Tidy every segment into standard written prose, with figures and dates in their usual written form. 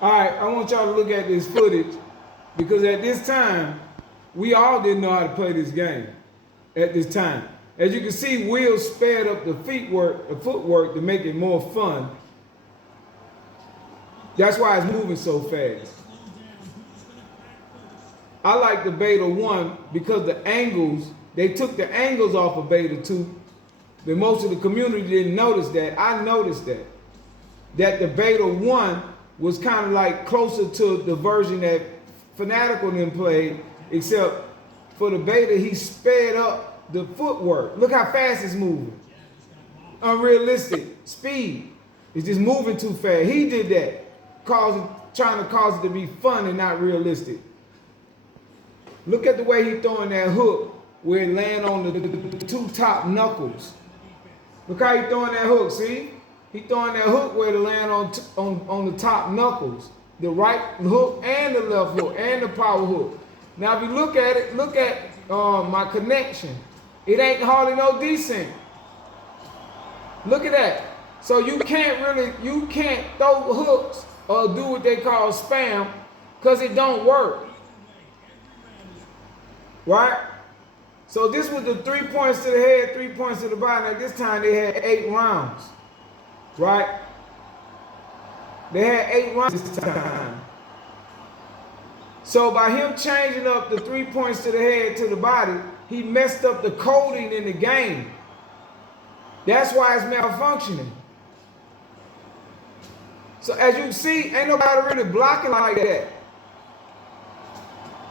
All right, I want y'all to look at this footage because at this time, we all didn't know how to play this game at this time. As you can see, Will sped up the footwork to make it more fun. That's why it's moving so fast. I like the beta 1 because the angles, they took the angles off of beta 2. But most of the community didn't notice that. I noticed that. That the beta 1 was kind of like closer to the version that Fanatical then played, except for the beta, he sped up the footwork. Look how fast it's moving. Unrealistic speed. It's just moving too fast. He did that, trying to cause it to be fun and not realistic. Look at the way he's throwing that hook where it land on the two top knuckles. Look how he's throwing that hook, see? He's throwing that hook where it land on the top knuckles. The right hook and the left hook and the power hook. Now if you look at it, look at my connection. It ain't hardly no decent. Look at that. So you can't throw hooks or do what they call spam because it don't work. Right? So this was the 3 points to the head, 3 points to the body. At this time they had 8 rounds. Right? They had 8 rounds this time. So by him changing up the 3 points to the head to the body, he messed up the coding in the game. That's why it's malfunctioning. So as you can see, ain't nobody really blocking like that.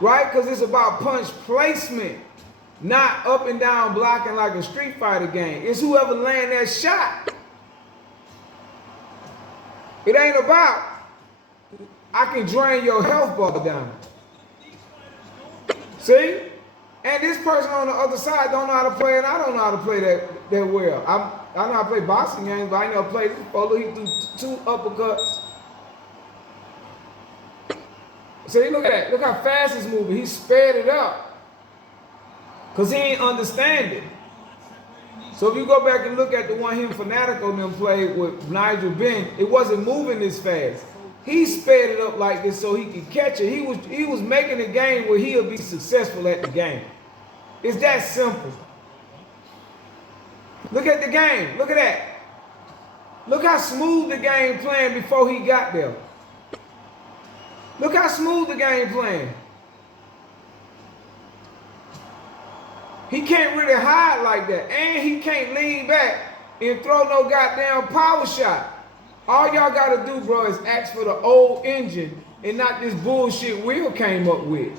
Right? Because it's about punch placement, not up and down blocking like a Street Fighter game. It's whoever land that shot. It ain't about, I can drain your health bar down. See? And this person on the other side don't know how to play, and I don't know how to play that well. I know how to play boxing games, but I ain't never played this before. Look, he threw 2 uppercuts. See, look at that. Look how fast it's moving. He sped it up. Because he ain't understand it. So if you go back and look at the one him Fanatical and them played with Nigel Ben, it wasn't moving this fast. He sped it up like this so he could catch it. He was making a game where he'll be successful at the game. It's that simple. Look at the game. Look at that. Look how smooth the game playing before he got there. Look how smooth the game playing. He can't really hide like that. And he can't lean back and throw no goddamn power shot. All y'all gotta do, bro, is ask for the old engine and not this bullshit Will came up with.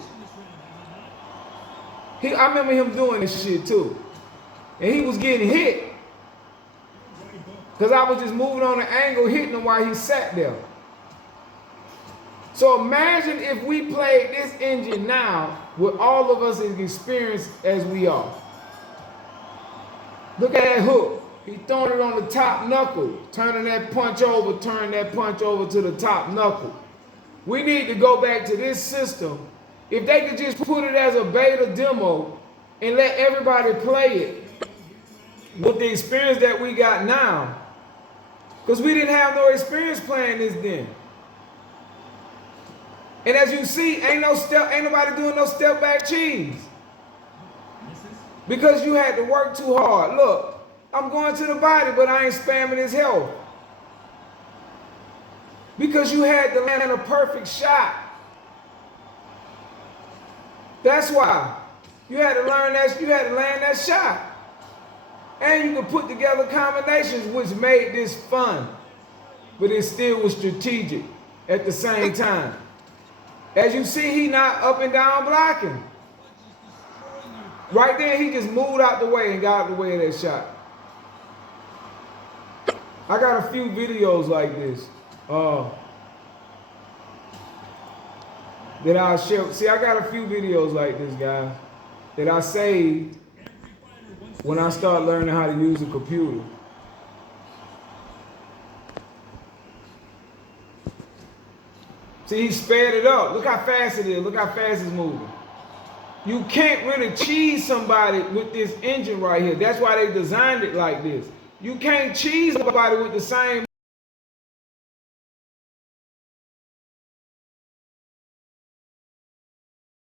I remember him doing this shit too. And he was getting hit. Because I was just moving on the angle, hitting him while he sat there. So imagine if we played this engine now with all of us as experienced as we are. Look at that hook. He throwing it on the top knuckle, turning that punch over, turning that punch over to the top knuckle. We need to go back to this system. If they could just put it as a beta demo and let everybody play it with the experience that we got now. Because we didn't have no experience playing this then. And as you see, ain't nobody doing no step back cheese. Because you had to work too hard. Look, I'm going to the body, but I ain't spamming his health. Because you had to land a perfect shot. That's why. You had to learn that, you had to land that shot. And you could put together combinations which made this fun. But it still was strategic at the same time. As you see, he not up and down blocking. Right there, he just moved out the way and got out the way of that shot. I got a few videos like this that I'll share. See, I got a few videos like this, guys, that I saved when I started learning how to use a computer. See, he sped it up. Look how fast it is. Look how fast it's moving. You can't really cheese somebody with this engine right here. That's why they designed it like this. You can't cheese somebody with the same